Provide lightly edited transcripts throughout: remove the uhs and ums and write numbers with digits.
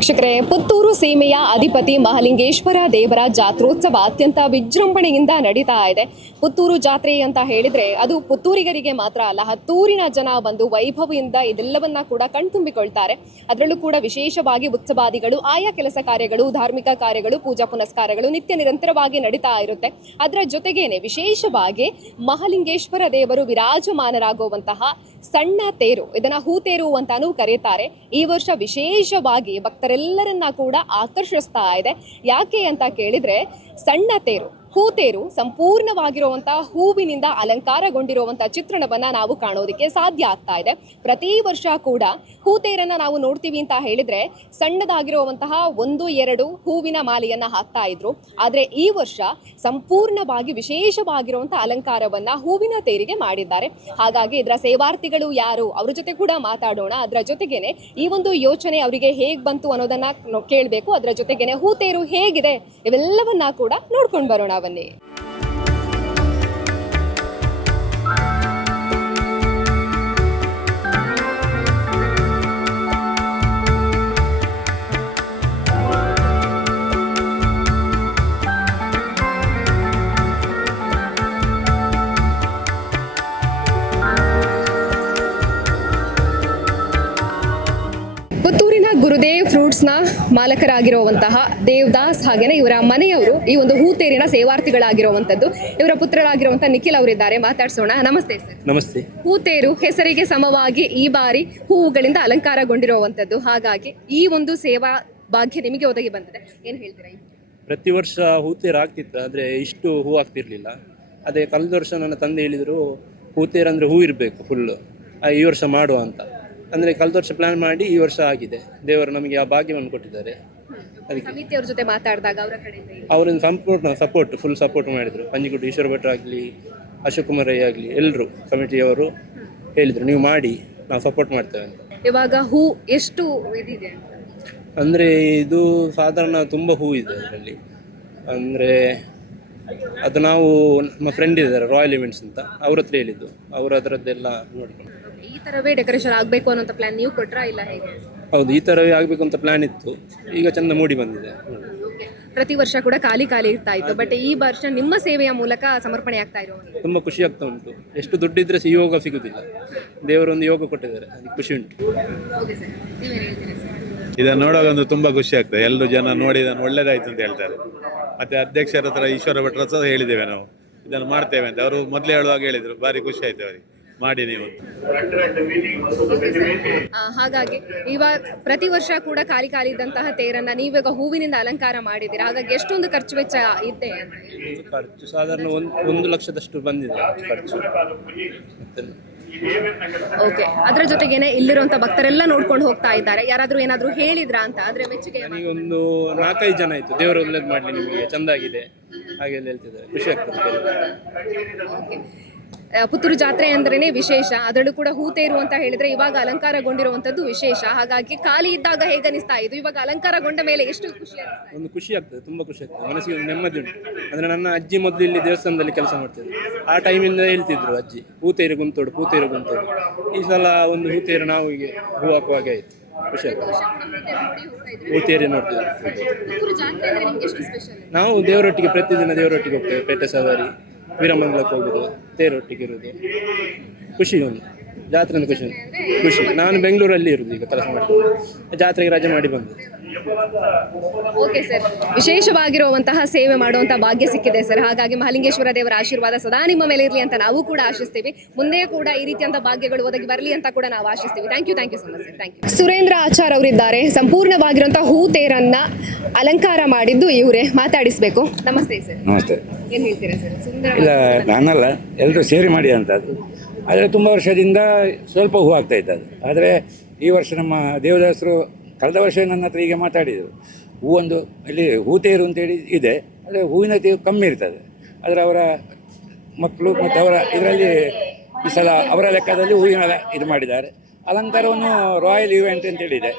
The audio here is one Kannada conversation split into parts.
ವೀಕ್ಷಕರೇ, ಪುತ್ತೂರು ಸೀಮೆಯ ಅಧಿಪತಿ ಮಹಾಲಿಂಗೇಶ್ವರ ದೇವರ ಜಾತ್ರೋತ್ಸವ ಅತ್ಯಂತ ವಿಜೃಂಭಣೆಯಿಂದ ನಡೀತಾ ಇದೆ. ಪುತ್ತೂರು ಜಾತ್ರೆ ಅಂತ ಹೇಳಿದ್ರೆ ಅದು ಪುತ್ತೂರಿಗರಿಗೆ ಮಾತ್ರ ಅಲ್ಲ, ಹತ್ತೂರಿನ ಜನ ಬಂದು ವೈಭವದಿಂದ ಇದೆಲ್ಲವನ್ನ ಕೂಡ ಕಣ್ತುಂಬಿಕೊಳ್ತಾರೆ. ಅದರಲ್ಲೂ ಕೂಡ ವಿಶೇಷವಾಗಿ ಉತ್ಸವಾದಿಗಳು, ಆಯಾ ಕೆಲಸ ಕಾರ್ಯಗಳು, ಧಾರ್ಮಿಕ ಕಾರ್ಯಗಳು, ಪೂಜಾ ಪುನಸ್ಕಾರಗಳು ನಿತ್ಯ ನಿರಂತರವಾಗಿ ನಡೀತಾ ಇರುತ್ತೆ. ಅದರ ಜೊತೆಗೇನೆ ವಿಶೇಷವಾಗಿ ಮಹಾಲಿಂಗೇಶ್ವರ ದೇವರು ವಿರಾಜಮಾನರಾಗುವಂತಹ ಸಣ್ಣ ತೇರು, ಇದನ್ನ ಹೂತೇರು ಅಂತಾನೂ ಕರೀತಾರೆ. ಈ ವರ್ಷ ವಿಶೇಷವಾಗಿ ಭಕ್ತರೆಲ್ಲರನ್ನ ಕೂಡ ಆಕರ್ಷಿಸ್ತಾ ಇದೆ. ಯಾಕೆ ಅಂತ ಕೇಳಿದ್ರೆ, ಸಣ್ಣ ತೇರು, ಹೂತೇರು ಸಂಪೂರ್ಣವಾಗಿರುವಂತಹ ಹೂವಿನಿಂದ ಅಲಂಕಾರಗೊಂಡಿರುವಂತಹ ಚಿತ್ರಣವನ್ನ ನಾವು ಕಾಣೋದಕ್ಕೆ ಸಾಧ್ಯ ಆಗ್ತಾ ಇದೆ. ಪ್ರತಿ ವರ್ಷ ಕೂಡ ಹೂತೇರನ್ನ ನಾವು ನೋಡ್ತೀವಿ ಅಂತ ಹೇಳಿದ್ರೆ ಸಣ್ಣದಾಗಿರುವಂತಹ 1-2 ಹೂವಿನ ಮಾಲೆಯನ್ನ ಹಾಕ್ತಾ ಇದ್ರು. ಆದ್ರೆ ಈ ವರ್ಷ ಸಂಪೂರ್ಣವಾಗಿ ವಿಶೇಷವಾಗಿರುವಂತಹ ಅಲಂಕಾರವನ್ನ ಹೂವಿನ ತೇರಿಗೆ ಮಾಡಿದ್ದಾರೆ. ಹಾಗಾಗಿ ಇದರ ಸೇವಾರ್ಥಿಗಳು ಯಾರು, ಅವ್ರ ಜೊತೆ ಕೂಡ ಮಾತಾಡೋಣ. ಅದರ ಜೊತೆಗೇನೆ ಈ ಒಂದು ಯೋಚನೆ ಅವರಿಗೆ ಹೇಗ್ ಬಂತು ಅನ್ನೋದನ್ನ ಕೇಳಬೇಕು. ಅದರ ಜೊತೆಗೇನೆ ಹೂತೇರು ಹೇಗಿದೆ ಇವೆಲ್ಲವನ್ನ ಕೂಡ ನೋಡ್ಕೊಂಡು ಬರೋಣ ಬನ್ನಿ. ಪುತ್ತೂರಿನ ಗುರುದೇವ್ ಫ್ರೂಟ್ಸ್ನ ಮಾಲಕರಾಗಿರುವಂತಹ ದೇವದಾಸ್ ಹಾಗೇನೆ ಇವರ ಮನೆಯವರು ಈ ಒಂದು ಹೂತೇರಿನ ಸೇವಾರ್ಥಿಗಳಾಗಿರುವಂತದ್ದು. ಇವರ ಪುತ್ರರಾಗಿರುವಂತಹ ನಿಖಿಲ್ ಅವರಿದ್ದಾರೆ, ಮಾತಾಡ್ಸೋಣ. ನಮಸ್ತೆ ಸರ್. ನಮಸ್ತೆ. ಹೂತೇರು ಹೆಸರಿಗೆ ಸಮವಾಗಿ ಈ ಬಾರಿ ಹೂವುಗಳಿಂದ ಅಲಂಕಾರಗೊಂಡಿರುವಂತದ್ದು. ಹಾಗಾಗಿ ಈ ಒಂದು ಸೇವಾ ಭಾಗ್ಯ ನಿಮಗೆ ಒದಗಿ ಬಂದಿದೆ, ಏನ್ ಹೇಳ್ತೀರಾ? ಪ್ರತಿ ವರ್ಷ ಹೂತೇರು ಆಗ್ತಿತ್ತು, ಆದರೆ ಇಷ್ಟು ಹೂ ಆಗ್ತಿರ್ಲಿಲ್ಲ. ಅದೇ ಕಳೆದ ವರ್ಷ ನನ್ನ ತಂದೆ ಹೇಳಿದರು ಹೂತೇರು ಅಂದರೆ ಹೂ ಇರಬೇಕು ಫುಲ್ಲು, ಈ ವರ್ಷ ಮಾಡುವ ಅಂತ. ಅಂದರೆ ಕಳೆದ ವರ್ಷ ಪ್ಲಾನ್ ಮಾಡಿ ಈ ವರ್ಷ ಆಗಿದೆ. ದೇವರು ನಮಗೆ ಆ ಭಾಗ್ಯವನ್ನು ಕೊಟ್ಟಿದ್ದಾರೆ. ಅದಕ್ಕೆ ಸಮಿತಿಯವ್ರ ಜೊತೆ ಮಾತಾಡಿದಾಗ ಅವರ ಕಡೆಯಿಂದ ಅವರಿಂದ ಸಂಪೂರ್ಣ ಫುಲ್ ಸಪೋರ್ಟ್ ಮಾಡಿದರು. ಪಂಜಿಗುಡ್ಡು ಈಶ್ವರ ಭಟ್ರು ಆಗಲಿ, ಅಶೋಕ್ ಕುಮಾರ್ ಆಗಲಿ, ಎಲ್ಲರೂ ಕಮಿಟಿಯವರು ಹೇಳಿದರು ನೀವು ಮಾಡಿ, ನಾವು ಸಪೋರ್ಟ್ ಮಾಡ್ತೇವೆ ಅಂತ. ಇವಾಗ ಹೂ ಎಷ್ಟು ಇದಿದೆ ಅಂದರೆ ಇದು ಸಾಧಾರಣ ತುಂಬ ಹೂ ಇದೆ ಅದರಲ್ಲಿ. ಅಂದರೆ ಅದು ನಾವು ನಮ್ಮ ಫ್ರೆಂಡ್ ಇದ್ದಾರೆ ರಾಯಲ್ ಇವೆಂಟ್ಸ್ ಅಂತ, ಅವ್ರ ಹತ್ರ ಹೇಳಿದ್ದು, ಅವರು ಅದರದ್ದೆಲ್ಲ ನೋಡ್ಕೊಂಡು ಈ ತರವೇ ಡೆಕೋರೇಷನ್ ಆಗಬೇಕು ಅನ್ನೋ ಪ್ಲಾನ್ ನೀವು ಕೊಟ್ರಾ ಇಲ್ಲ ಹೇಗೆ? ಹೌದು, ಈ ಥರವೇ ಆಗಬೇಕು ಅಂತ ಪ್ಲಾನ್ ಇತ್ತು. ಈಗ ಚಂದ ಮೂಡಿ ಬಂದಿದೆ. ಪ್ರತಿ ವರ್ಷ ಕೂಡ ಖಾಲಿ ಇರ್ತಾ ಇತ್ತು, ಬಟ್ ಈ ವರ್ಷ ನಿಮ್ಮ ಸೇವೆಯ ಮೂಲಕ ಸಮರ್ಪಣೆ ಆಗ್ತಾ ಇರೋದು ತುಂಬ ಖುಷಿ ಆಗ್ತಾ ಉಂಟು. ಎಷ್ಟು ದುಡ್ಡಿದ್ರೆ ಯೋಗ ಸಿಗುದಿಲ್ಲ, ದೇವರೊಂದು ಯೋಗ ಕೊಟ್ಟಿದ್ದಾರೆ, ಅದಕ್ಕೆ ಖುಷಿ ಉಂಟು. ಇದನ್ನು ನೋಡುವಾಗ ಒಂದು ತುಂಬ ಖುಷಿ ಆಗ್ತದೆ. ಎಲ್ಲರೂ ಜನ ನೋಡಿ ಇದನ್ನು ಒಳ್ಳೇದಾಯ್ತು ಅಂತ ಹೇಳ್ತಾರೆ. ಮತ್ತೆ ಅಧ್ಯಕ್ಷರ ಹತ್ರ ಈಶ್ವರ ಭಟ್ರ ಹತ್ರ ಹೇಳಿದ್ದೇವೆ ನಾವು ಇದನ್ನು ಮಾಡ್ತೇವೆ ಅಂತ. ಅವರು ಮೊದಲೇ ಹೇಳುವಾಗ ಹೇಳಿದರು, ಭಾರಿ ಖುಷಿ ಆಯ್ತು ಅವರಿಗೆ, ಮಾಡಿ ನೀವು. ಹಾಗಾಗಿ ಇವಾಗ ಪ್ರತಿ ವರ್ಷ ಕೂಡ ಖಾಲಿ ಇದ್ದಂತಹ ತೇರನ್ನ ನೀವಾಗ ಹೂವಿನಿಂದ ಅಲಂಕಾರ ಮಾಡಿದ್ದೀರಾ. ಹಾಗಾಗಿ ಎಷ್ಟೊಂದು ಖರ್ಚು ವೆಚ್ಚ ಇದೆ? ಖರ್ಚು ಸಾಧಾರಣ 1 ಲಕ್ಷದಷ್ಟು ಬಂದಿದೆ ಖರ್ಚು. ಓಕೆ, ಅದರ ಜೊತೆಗೇನೆ ಇಲ್ಲಿರುವಂತ ಭಕ್ತರೆಲ್ಲ ನೋಡ್ಕೊಂಡು ಹೋಗ್ತಾ ಇದ್ದಾರೆ. ಯಾರಾದ್ರೂ ಏನಾದ್ರು ಹೇಳಿದ್ರಾ ಅಂತ? ಆದ್ರೆ ಮೆಚ್ಚುಗೆ ನನಗೆ ಒಂದು 4-5 ಜನ ಆಯ್ತು, ದೇವರು ಒಳ್ಳೇದು ಮಾಡಲಿ ನಿಮಗೆ, ಚಂದಾಗಿದೆ ಹಾಗೆಲ್ಲ ಹೇಳ್ತಿದ್ದಾರೆ, ಖುಷಿ ಆಗ್ತದೆ. ಪುತ್ತೂರು ಜಾತ್ರೆ ಅಂದ್ರೇನೆ ವಿಶೇಷ, ಅದರಲ್ಲೂ ಕೂಡ ಹೂತೇರು ಅಂತ ಹೇಳಿದ್ರೆ ಇವಾಗ ಅಲಂಕಾರಗೊಂಡಿರುವಂತದ್ದು ವಿಶೇಷ. ಹಾಗಾಗಿ ಖಾಲಿ ಇದ್ದಾಗ ಹೇಗನಿಸ್ತಾ ಇದು, ಇವಾಗ ಅಲಂಕಾರಗೊಂಡ ಮೇಲೆ ಎಷ್ಟು ಖುಷಿ ಅನಿಸ್ತಾ? ಒಂದು ಖುಷಿ ಆಗ್ತದೆ, ತುಂಬಾ ಖುಷಿ ಆಗ್ತದೆ, ಮನಸ್ಸಿಗೆ ಒಂದು ನೆಮ್ಮದಿ ಉಂಟು. ಅಂದ್ರೆ ನನ್ನ ಅಜ್ಜಿ ಮೊದಲು ಇಲ್ಲಿ ದೇವಸ್ಥಾನದಲ್ಲಿ ಕೆಲಸ ಮಾಡ್ತಿದ್ರು, ಆ ಟೈಮಿಂದ ಹೇಳ್ತಿದ್ರು ಅಜ್ಜಿ ಹೂತೇರು ಗುಂತೋಡು, ಹೂತೇರು ಗುಂತೋಡು. ಈ ಸಲ ಒಂದು ಹೂತೇರು ನಾವು ಈಗ ಹೂ ಹಾಕುವಾಗೆ ಆಯ್ತು, ಖುಷಿ ಆಗ್ತದೆ. ಹೂತೇರಿ ನೋಡ್ತಿದ್ವಿ ನಾವು. ದೇವರೊಟ್ಟಿಗೆ ಪ್ರತಿದಿನ ದೇವರೊಟ್ಟಿಗೆ ಹೋಗ್ತೇವೆ, ಪೇಟೆ ಸವಾರಿ, ವೀರಮಂಗಲಕ್ಕೆ ಹೋಗುದು, ತೇರೊಟ್ಟಿಗೆ ಇರುವುದು, ಖುಷಿ. ಒಂದು ಜಾತ್ರೆ ಅಂದ್ರೆ ಖುಷಿ. ನಾನು ಬೆಂಗಳೂರಲ್ಲಿ ಇರುವುದು, ಈಗ ಕೆಲಸ ಮಾಡ್ತೀನಿ, ಜಾತ್ರೆಗೆ ರಜೆ ಮಾಡಿ ಬಂದು. ಓಕೆ ಸರ್, ವಿಶೇಷವಾಗಿರುವಂತಹ ಸೇವೆ ಮಾಡುವಂತಹ ಭಾಗ್ಯ ಸಿಕ್ಕಿದೆ ಸರ್. ಹಾಗಾಗಿ ಮಹಾಲಿಂಗೇಶ್ವರ ದೇವರ ಆಶೀರ್ವಾದ ಸದಾ ನಿಮ್ಮ ಮೇಲೆ ಇರಲಿ ಅಂತ ನಾವು ಕೂಡ ಆಶಿಸ್ತೀವಿ. ಮುಂದೆ ಕೂಡ ಈ ರೀತಿಯಂತ ಭಾಗ್ಯಗಳು ಒದಗಿ ಬರಲಿ ಅಂತ ಕೂಡ ನಾವು ಆಶಿಸ್ತೀವಿ. Thank you so much sir. Thank you. Surendra Achar ಅವರಿದ್ದಾರೆ, ಸಂಪೂರ್ಣವಾಗಿರುವಂತಹ ಹೂ ತೇರನ್ನ ಅಲಂಕಾರ ಮಾಡಿದ್ದು ಇವರೇ, ಮಾತಾಡಿಸ್ಬೇಕು. ನಮಸ್ತೆ ಸರ್. ನಮಸ್ತೆ. ಏನ್ ಹೇಳ್ತೀರಾ ಸರ್? ಸುಂದರ. ಇಲ್ಲ, ನಾನಲ್ಲ, ಎಲ್ಲರೂ ಸೇರಿ ಮಾಡಿ ಅಂತದ್ದು. ಆದರೆ ತುಂಬ ವರ್ಷದಿಂದ ಸ್ವಲ್ಪ ಹೂ ಆಗ್ತಾ ಇತ್ತು ಅದು. ಆದರೆ ಈ ವರ್ಷ ನಮ್ಮ ದೇವದಾಸರು ಕಳೆದ ವರ್ಷ ನನ್ನ ಹತ್ರ ಈಗ ಮಾತಾಡಿದರು, ಹೂವೊಂದು ಇಲ್ಲಿ ಹೂತೇರು ಅಂತೇಳಿ ಇದೆ, ಆದರೆ ಹೂವಿನ ತೇರು ಕಮ್ಮಿ ಇರ್ತದೆ. ಆದರೆ ಅವರ ಮಕ್ಕಳು ಮತ್ತು ಅವರ ಇದರಲ್ಲಿ ಈ ಸಲ ಅವರ ಲೆಕ್ಕದಲ್ಲಿ ಹೂವಿನ ಇದು ಮಾಡಿದ್ದಾರೆ. ಅಲಂಕಾರವನ್ನು ರಾಯಲ್ ಇವೆಂಟ್ ಅಂತೇಳಿದೆ,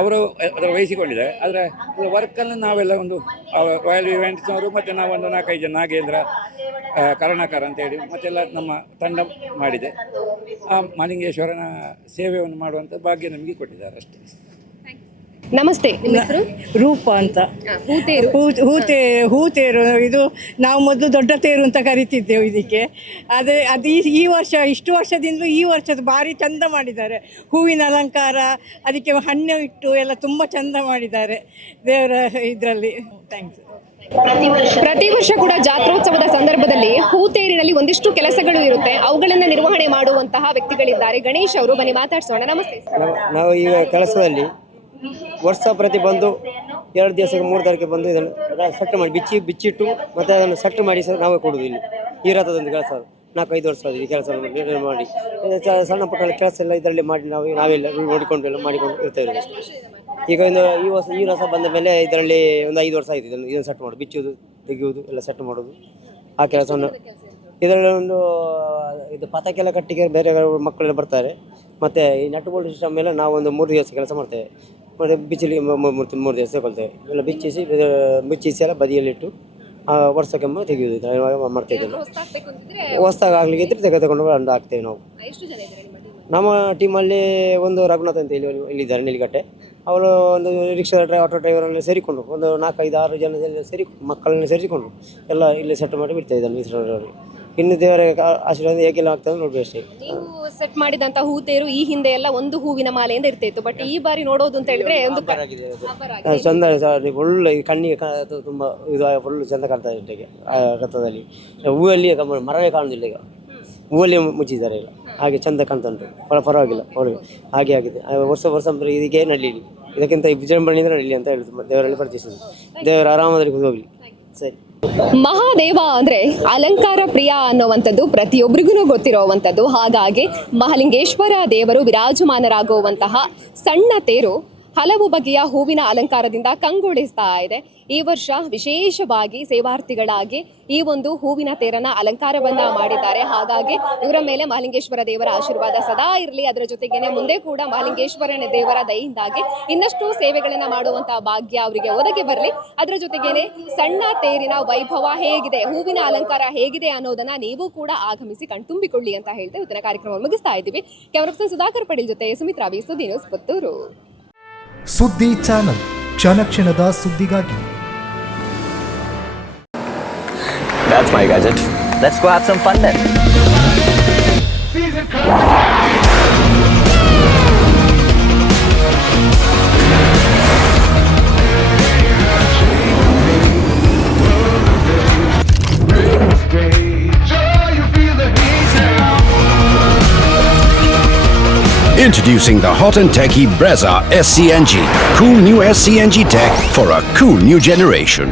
ಅವರು ಅದರ ವಹಿಸಿಕೊಂಡಿದ್ದಾರೆ. ಆದರೆ ವರ್ಕನ್ನು ನಾವೆಲ್ಲ ಒಂದು ರಾಯಲ್ ಇವೆಂಟ್ಸ್ನವರು ಮತ್ತು ನಾವೊಂದು 4-5 ಜನ, ನಾಗೇಂದ್ರ, ಕರುಣಾಕರ ಅಂತೇಳಿ ಮತ್ತೆಲ್ಲ ನಮ್ಮ ತಂಡ ಮಾಡಿದೆ. ಆ ಮಹಾಲಿಂಗೇಶ್ವರನ ಸೇವೆಯನ್ನು ಮಾಡುವಂಥ ಭಾಗ್ಯ ನಮಗೆ ಕೊಟ್ಟಿದ್ದಾರೆ ಅಷ್ಟೇ. ನಮಸ್ತೆ, ನಿಮ್ಮ ಹೆಸರು? ರೂಪ ಅಂತ. ಹೂತೇರು. ಹೂತೇರು ಇದು ನಾವು ಮೊದಲು ದೊಡ್ಡ ತೇರು ಅಂತ ಕರಿತಿದ್ದೆವು ಇದಕ್ಕೆ. ಆದರೆ ಅದು ಈ ವರ್ಷ ಇಷ್ಟು ವರ್ಷದಿಂದಲೂ ಈ ವರ್ಷದ ಭಾರಿ ಚಂದ ಮಾಡಿದ್ದಾರೆ. ಹೂವಿನ ಅಲಂಕಾರ, ಅದಕ್ಕೆ ಹಣ್ಣು ಇಟ್ಟು ಎಲ್ಲ ತುಂಬ ಚಂದ ಮಾಡಿದ್ದಾರೆ ದೇವರ ಇದರಲ್ಲಿ. ಥ್ಯಾಂಕ್ಸ್. ಪ್ರತಿ ವರ್ಷ ಕೂಡ ಜಾತ್ರೋತ್ಸವದ ಸಂದರ್ಭದಲ್ಲಿ ಹೂತೇರಿನಲ್ಲಿ ಒಂದಿಷ್ಟು ಕೆಲಸಗಳು ಇರುತ್ತೆ, ಅವುಗಳನ್ನ ನಿರ್ವಹಣೆ ಮಾಡುವಂತಹ ವ್ಯಕ್ತಿಗಳಿದ್ದಾರೆ. ಗಣೇಶ್ ಅವರು, ಬನ್ನಿ ಮಾತಾಡ್ಸೋಣ. ನಮಸ್ತೆ. ನಾವು ಈಗ ಕೆಲಸದಲ್ಲಿ ವರ್ಷ ಪ್ರತಿ ಬಂದು 2 ದಿವಸಕ್ಕೆ 3 ತಾರೀಕಿಗೆ ಬಂದು ಇದನ್ನು ಸೆಟ್ ಮಾಡಿ ಬಿಚ್ಚಿಟ್ಟು ಮತ್ತೆ ಅದನ್ನು ಸೆಟ್ ಮಾಡಿ ಸರ್ ನಾವೇ ಕೊಡೋದು. ಇಲ್ಲಿ ಈ ರಥದೊಂದು ಕೆಲಸ 4-5 ವರ್ಷ ಈ ಕೆಲಸ ಮಾಡಿ ಸಣ್ಣ ಪುಟ್ಟ ಕೆಲಸ ಎಲ್ಲ ಇದರಲ್ಲಿ ಮಾಡಿ ನಾವೆಲ್ಲ ನೋಡಿಕೊಂಡು ಎಲ್ಲ ಮಾಡಿಕೊಂಡು ಇರ್ತೇವೆ. ಈಗ ಈ ರಸ ಬಂದ ಮೇಲೆ ಇದರಲ್ಲಿ ಒಂದು 5 ವರ್ಷ ಆಯಿತು ಇದನ್ನು ಸೆಟ್ ಮಾಡೋದು, ಬಿಚ್ಚೋದು, ತೆಗೆಯುವುದು ಎಲ್ಲ ಸೆಟ್ ಮಾಡೋದು. ಆ ಕೆಲಸವನ್ನು ಇದರಲ್ಲಿ ಇದು ಪತಾಕೆಲ್ಲ ಕಟ್ಟಿಗೆ ಬೇರೆ ಮಕ್ಕಳೆಲ್ಲ ಬರ್ತಾರೆ. ಮತ್ತು ಈ ನಟ್ಟು ಬೋಲ್ಟ್ ಸಿಸ್ಟಮ್ ಮೇಲೆ ನಾವು ಒಂದು 3 ದಿವಸ ಕೆಲಸ ಮಾಡ್ತೇವೆ. ಮತ್ತು ಬಿಚ್ಚಲಿ 3 ದಿವಸ ತಗೊಳ್ತೇವೆ. ಎಲ್ಲ ಬಿಚ್ಚಿಸಿ ಎಲ್ಲ ಬದಿಯಲ್ಲಿಟ್ಟು ವರ್ಷಕ್ಕೊಮ್ಮೆ ತೆಗೆಯುವುದು ಮಾಡ್ತಾಯಿದ್ದೇವೆ. ಹೊಸ್ದಾಗಿ ಆಗ್ಲಿಕ್ಕೆ ಇದ್ರೆ ತಗೊಂಡು ಹಾಕ್ತೇವೆ ನಾವು. ನಮ್ಮ ಟೀಮಲ್ಲಿ ಒಂದು ರಘುನಾಥ್ ಅಂತ ಇಲ್ಲಿದ್ದಾರೆ ನೆಲಿಗಟ್ಟೆ. ಅವಳು ಒಂದು ರಿಕ್ಷಾ ಆಟೋ ಡ್ರೈವರಲ್ಲಿ ಸೇರಿಕೊಂಡು ಒಂದು 4-5-6 ಜನ ಸೇರಿ ಮಕ್ಕಳನ್ನ ಸೇರಿಸಿಕೊಂಡು ಎಲ್ಲ ಇಲ್ಲಿ ಸೆಟ್ ಮಾಡಿ ಬಿಡ್ತಾ ಇದ್ದಾರೆ. ಇನ್ನು ದೇವರ ಆಶೀರ್ವಾದ ಹೇಗೆಲ್ಲ ಆಗ್ತದೆ ನೋಡಿ ಅಷ್ಟೇ. ನೀವು ಸೆಟ್ ಮಾಡಿದಂತ ಹೂತೇರು ಈ ಹಿಂದೆ ಎಲ್ಲ ಒಂದು ಹೂವಿನ ಮಾಲೆಯಿಂದ ಇರ್ತಿತ್ತು, ಬಟ್ ಈ ಬಾರಿ ನೋಡೋದು ಅಂತ ಹೇಳಿದ್ರೆ ಒಂದು ಚಂದ ಒಳ್ಳೆ ಕಣ್ಣಿಗೆ ತುಂಬಾ ಇದು ಒಳ್ಳೆ ಚಂದ ಕಾಣ್ತಾ ಇದೆ ಆ ರಥದಲ್ಲಿ. ಹೂವಲ್ಲಿ ಮರವೇ ಕಾಣುದಿಲ್ಲ, ಈಗ ಹೂವಲ್ಲಿ ಮುಚ್ಚಿದ್ದಾರೆ ಇಲ್ಲ, ಹಾಗೆ ಚಂದ ಕಾಣ್ತಾ ಉಂಟು. ಪರವಾಗಿಲ್ಲ ಒಳಗೆ ಹಾಗೆ ಆಗಿದೆ. ವರ್ಷ ಇದಕ್ಕೆ ನಡೀಲಿ, ಇದಕ್ಕಿಂತ ವಿಜೃಂಭಣೆಯಿಂದ ನಡೀಲಿ ಅಂತ ಹೇಳುದು ದೇವರಲ್ಲಿ ಪ್ರಾರ್ಥಿಸುದು. ದೇವರ ಆರಾಮದಲ್ಲಿ ಹೋಗ್ಲಿ. ಸರಿ. ಮಹಾದೇವ ಅಂದ್ರೆ ಅಲಂಕಾರ ಪ್ರಿಯ ಅನ್ನುವಂಥದ್ದು ಪ್ರತಿಯೊಬ್ಬರಿಗೂ ಗೊತ್ತಿರುವಂಥದ್ದು. ಹಾಗಾಗಿ ಮಹಾಲಿಂಗೇಶ್ವರ ದೇವರು ವಿರಾಜಮಾನರಾಗುವಂತಹ ಸಣ್ಣ ತೇರು ಹಲವು ಬಗೆಯ ಹೂವಿನ ಅಲಂಕಾರದಿಂದ ಕಂಗೊಳಿಸ್ತಾ ಇದೆ. ಈ ವರ್ಷ ವಿಶೇಷವಾಗಿ ಸೇವಾರ್ಥಿಗಳಾಗಿ ಈ ಒಂದು ಹೂವಿನ ತೇರನ್ನ ಅಲಂಕಾರವನ್ನ ಮಾಡಿದ್ದಾರೆ. ಹಾಗಾಗಿ ಇವರ ಮೇಲೆ ಮಹಾಲಿಂಗೇಶ್ವರ ದೇವರ ಆಶೀರ್ವಾದ ಸದಾ ಇರಲಿ. ಅದರ ಜೊತೆಗೇನೆ ಮುಂದೆ ಕೂಡ ಮಹಾಲಿಂಗೇಶ್ವರನ ದೇವರ ದಯೆಯಿಂದಾಗಿ ಇನ್ನಷ್ಟು ಸೇವೆಗಳನ್ನ ಮಾಡುವಂತಹ ಭಾಗ್ಯ ಅವರಿಗೆ ಒದಗಿ ಬರಲಿ. ಅದರ ಜೊತೆಗೇನೆ ಸಣ್ಣ ತೇರಿನ ವೈಭವ ಹೇಗಿದೆ, ಹೂವಿನ ಅಲಂಕಾರ ಹೇಗಿದೆ ಅನ್ನೋದನ್ನ ನೀವು ಕೂಡ ಆಗಮಿಸಿ ಕಣ್ತುಂಬಿಕೊಳ್ಳಿ ಅಂತ ಹೇಳ್ತಾ ಇವತ್ತಿನ ಕಾರ್ಯಕ್ರಮವನ್ನು ಮುಗಿಸ್ತಾ ಇದ್ದೀವಿ. ಕ್ಯಾಮರಾ ಪರ್ಸನ್ ಸುಧಾಕರ್ ಪಟೇಲ್ ಜೊತೆ ಸುಮಿತ್ರಾ ವಿ, ಸುದ್ದಿ ನ್ಯೂಸ್, ಪುತ್ತೂರು. ಸುದ್ದಿ ಚಾನಲ್, ಕ್ಷಣ ಕ್ಷಣದ ಸುದ್ದಿಗಾಗಿ. That's my gadget. Let's go have some fun then. Introducing the hot and techy Brezza SCNG. Cool new SCNG tech for a cool new generation.